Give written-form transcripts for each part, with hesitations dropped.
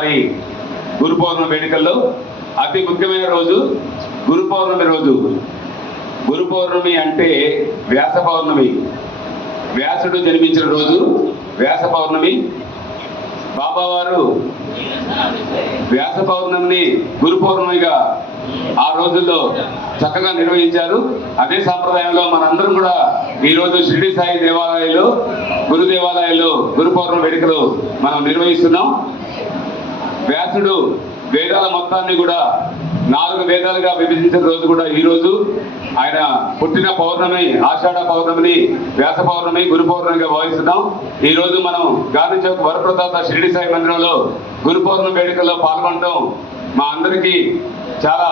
బాబావారి గురు పౌర్ణమి వేడుకల్లో అతి ముఖ్యమైన రోజు గురు పౌర్ణమి రోజు. గురు పౌర్ణమి అంటే వ్యాస పౌర్ణమి, వ్యాసుడు జన్మించిన రోజు వ్యాస పౌర్ణమి. బాబావారు వ్యాస పౌర్ణమిని గురు పౌర్ణమిగా ఆ రోజుల్లో చక్కగా నిర్వహించారు. అదే సాంప్రదాయంలో మనందరం కూడా ఈరోజు షిరిడి సాయి దేవాలయాల్లో గురు దేవాలయాల్లో గురు పౌర్ణమి వేడుకలు మనం నిర్వహిస్తున్నాం. వ్యాసుడు వేదాల మొత్తాన్ని కూడా 4 వేదాలుగా విభజించిన రోజు కూడా ఈ రోజు. ఆయన పుట్టిన పౌర్ణమి ఆషాఢ పౌర్ణమిని వ్యాస పౌర్ణమి గురు పౌర్ణమిగా భావిస్తున్నాం. ఈ రోజు మనం గాంధీ చౌక్ వరప్రదాత షిరిడి సాయి మందిరంలో గురు పౌర్ణమి వేడుకల్లో పాల్గొనడం మా అందరికీ చాలా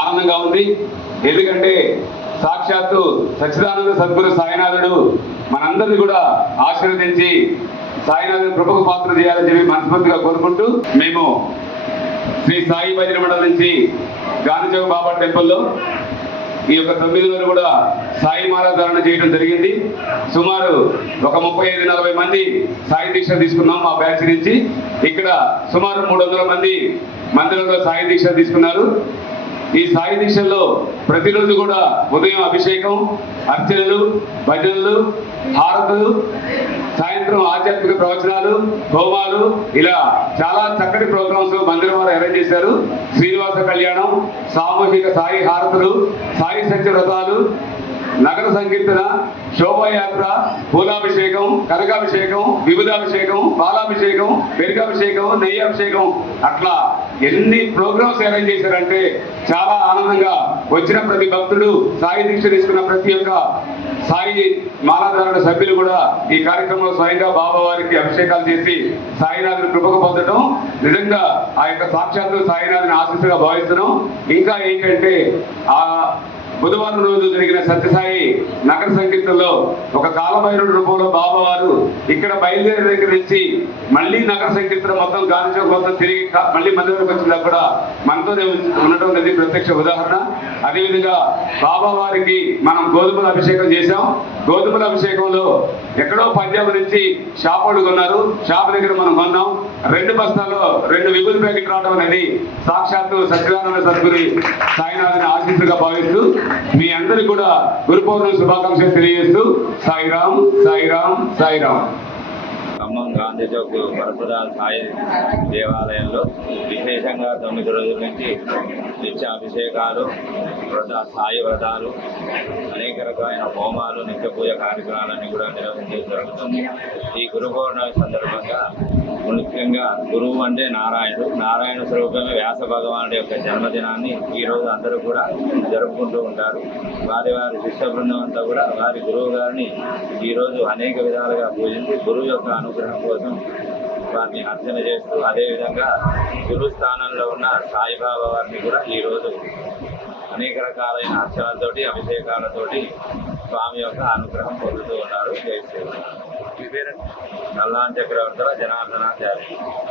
ఆనందంగా ఉంది. ఎందుకంటే సాక్షాత్తు సచ్చిదానంద సద్గురు సాయినాథుడు మనందరినీ కూడా ఆశీర్వదించి సాయినాథుని కృపకు పాత్ర చేయాలని చెప్పి మనస్ఫూర్తిగా కోరుకుంటూ, మేము శ్రీ సాయి భజన మండలి నుంచి గాంధీ చౌక్ బాబా టెంపుల్లో ఈ యొక్క 9 రోజులు కూడా సాయి మారాధారణ చేయడం జరిగింది. సుమారు ఒక 35-40 మంది సాయి దీక్ష తీసుకున్నాం మా బ్యాచ్ నుంచి. ఇక్కడ సుమారు 300 మంది మందిరంలో సాయి దీక్ష తీసుకున్నారు. ఈ సాయి దీక్షల్లో ప్రతిరోజు కూడా ఉదయం అభిషేకం, అర్చనలు, భజనలు, హారతులు, సాయంత్రం ఆధ్యాత్మిక ప్రవచనాలు, హోమాలు, ఇలా చాలా చక్కటి ప్రోగ్రామ్స్ మందిరం వారు అరేంజ్ చేశారు. శ్రీనివాస కళ్యాణం, సామూహిక సాయి హారతులు, సాయి సత్య వ్రతాలు, నగర సంకీర్తన, శోభాయాత్ర, పూలాభిషేకం, కనకాభిషేకం, విభుదాభిషేకం, పాలాభిషేకం, పెరుగాభిషేకం, నెయ్యాభిషేకం, అట్లా ఎన్ని ప్రోగ్రామ్స్ అరేంజ్ చేశారంటే చాలా ఆనందంగా వచ్చిన ప్రతి భక్తుడు, సాయి దీక్ష తీసుకున్న ప్రతి ఒక్క సాయి మాలాధారణ సభ్యులు కూడా ఈ కార్యక్రమంలో స్వయంగా బాబా వారికి అభిషేకాలు చేసి సాయినాథుని కృపకు పొందడం నిజంగా ఆ యొక్క సాక్షాత్తు సాయినాథుని ఆశీస్సుగా భావిస్తున్నాం. ఇంకా ఏంటంటే ఆ బుధవారం రోజు జరిగిన సత్యసాయి నగర సంకీర్తనలో ఒక కాలభైరవుడి రూపంలో బాబా వారు ఇక్కడ బయలుదేరి దగ్గర నుంచి మళ్ళీ నగర సంకీర్తన మొత్తం గాంధీ చౌక్ మొత్తం తిరిగి మళ్ళీ మందిరానికి వచ్చినా కూడా మనతోనే ఉండటం అనేది ప్రత్యక్ష ఉదాహరణ. అదేవిధంగా బాబా వారికి మనం గోధుమల అభిషేకం చేశాం. గోధుమల అభిషేకంలో ఎక్కడో పంజాబ్ నుంచి షాపోడు కొన్నారు. షాప్ దగ్గర మనం కొన్నాం. 2 బస్తాల్లో 2 విభూతి ప్యాకెట్ రావడం అనేది సాక్షాత్తు సచ్చిదానంద సద్గురు సాయినాథుని ఆశీస్సుగా భావిస్తూ మీ అందరికీ కూడా గురు పౌర్ణమి శుభాకాంక్షలు తెలియజేస్తూ సాయిరాం సాయిరాం సాయిరాం. ఖమ్మం గాంధీ చౌక్ వరప్రదాత సాయి దేవాలయంలో విశేషంగా 9 రోజుల నుంచి నిత్య అభిషేకాలు, సాయి వ్రతాలు, అనేక రకమైన హోమాలు, నిత్య పూజ కార్యక్రమాలన్నీ కూడా నిర్వహించడం జరుగుతుంది. ఈ గురు పౌర్ణమి సందర్భంగా ముఖ్యంగా గురువు అంటే నారాయణ స్వరూపమే వ్యాస భగవానుడి యొక్క జన్మదినాన్ని ఈరోజు అందరూ కూడా జరుపుకుంటూ ఉంటారు. వారి శిష్య బృందం అంతా కూడా వారి గురువు గారిని ఈరోజు అనేక విధాలుగా పూజించి గురువు యొక్క అనుగ్రహం కోసం వారిని అర్చన చేస్తూ, అదేవిధంగా గురు స్థానంలో ఉన్న సాయిబాబా వారిని కూడా ఈరోజు అనేక రకాలైన అర్చనలతోటి, అభిషేకాలతోటి స్వామి యొక్క అనుగ్రహం పొందుతూ ఉన్నారు. జై శ్రీరామ్. నల్లాన్ చక్రవర్తుల జనార్దనాచార్య.